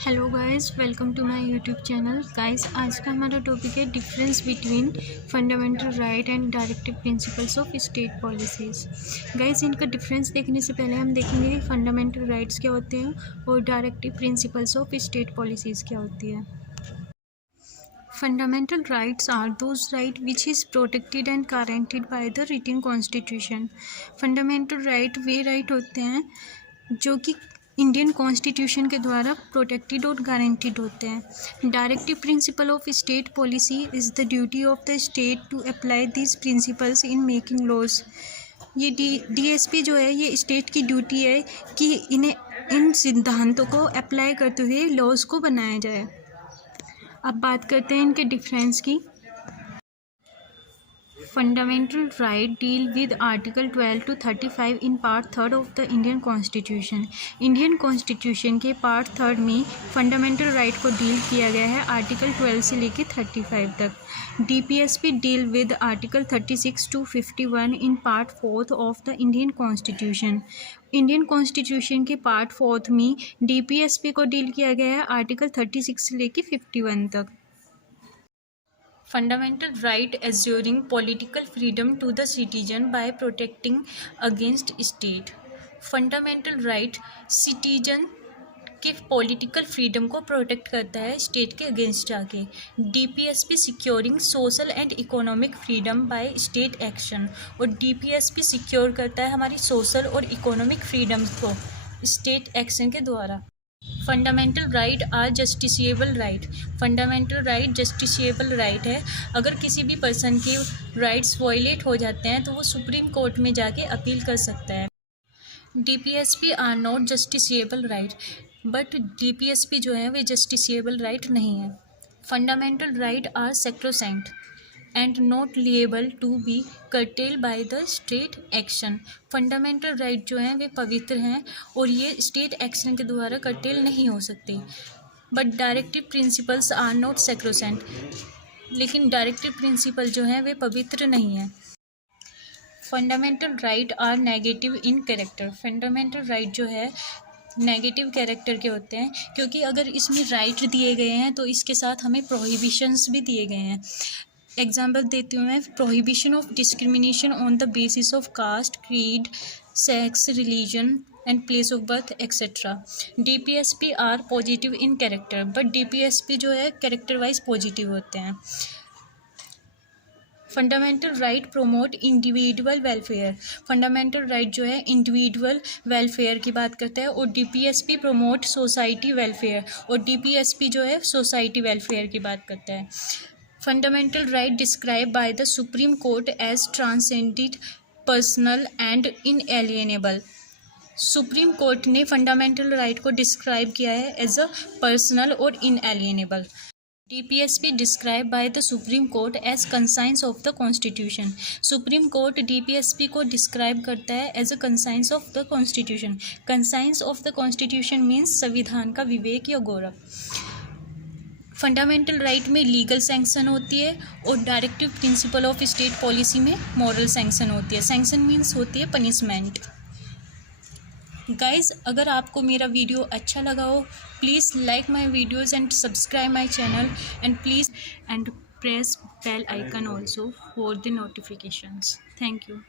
Hello guys, welcome to my YouTube channel. Guys, आज का हमारा टॉपिक है difference between fundamental right and directive principles of state policies. Guys, इनका difference देखने से पहले हम देखेंगे कि फंडामेंटल राइट्स क्या होते हैं और directive principles of state policies क्या होती है। Fundamental rights are those rights which is protected and guaranteed by the written constitution. Fundamental right way right होते हैं जो कि इंडियन कॉन्स्टिट्यूशन के द्वारा प्रोटेक्टेड और गारंटीड होते हैं। Directive principle of state policy is the duty of the state to apply this principles in making laws. ये डीएसपी जो है, ये स्टेट की ड्यूटी है कि इन सिद्धांतों को अप्लाई करते हुए लॉज को बनाया जाए। अब बात करते हैं इनके डिफरेंस की। Fundamental right deal with article 12 to 35 in part 3 of the Indian constitution. Indian constitution के पार्ट 3 में फंडामेंटल राइट को डील किया गया है आर्टिकल 12 से लेकर 35 तक। DPSP deal with article 36 to 51 in part 4 of the Indian constitution. Indian constitution के पार्ट 4 में डीपीएसपी को डील किया गया है आर्टिकल 36 से लेकर 51 तक। Fundamental right assuring political freedom to the citizen by protecting against state. Fundamental right citizen के पॉलिटिकल फ्रीडम को प्रोटेक्ट करता है स्टेट के अगेंस्ट आके। DPSP securing social and economic freedom by state action, और डीपीएसपी सिक्योर करता है हमारी सोशल और इकोनॉमिक फ्रीडम्स को स्टेट एक्शन के द्वारा। Fundamental right are justiciable right. Fundamental right justiciable right है। अगर किसी भी पर्सन के राइट्स वायलेट हो जाते हैं तो वो सुप्रीम कोर्ट में जाके अपील कर सकता है। DPSP are not justiciable right, but DPSP जो है वे जस्टिसिएबल राइट नहीं है। Fundamental right are sacrosanct and not liable to be curtailed by the state action. Fundamental right जो हैं वे पवित्र हैं और ये स्टेट एक्शन के द्वारा कर्टेल नहीं हो सकते। But directive principles are not sacrosanct, लेकिन डायरेक्टिव प्रिंसिपल जो हैं वे पवित्र नहीं हैं। Fundamental right are negative in character. Fundamental right जो है नेगेटिव कैरेक्टर के होते हैं, क्योंकि अगर इसमें राइट दिए गए हैं तो इसके साथ हमें प्रोहिबिशंस भी दिए गए हैं। एग्जाम्पल देती हूँ मैं। Prohibition of discrimination on the basis of caste, creed, sex, religion and place of birth etcetera. DPSP are positive in character, but DPSP जो है कैरेक्टर वाइज पॉजिटिव होते हैं। Fundamental right promote individual welfare. Fundamental right जो है individual welfare की बात करता है, और डीपीएसपी प्रोमोट सोसाइटी वेलफेयर, और डीपीएसपी जो है सोसाइटी वेलफेयर की बात करता है। Fundamental right describe by the Supreme Court as transcendent, personal and inalienable. Supreme Court ने फंडामेंटल राइट को डिस्क्राइब किया है एज अ पर्सनल और inalienable. DPSP describe by the Supreme Court as conscience of the constitution. Supreme Court DPSP को describe करता है as a conscience of the constitution. Conscience of the constitution means संविधान का विवेक या गौरव। फंडामेंटल राइट में लीगल सैंक्शन होती है और directive principle of state policy में मॉरल सैंक्शन होती है। सैंक्शन मीन्स होती है पनिशमेंट। गाइस, अगर आपको मेरा वीडियो अच्छा लगा हो, please like my videos and subscribe my channel and please and press bell icon also for the notifications. Thank you.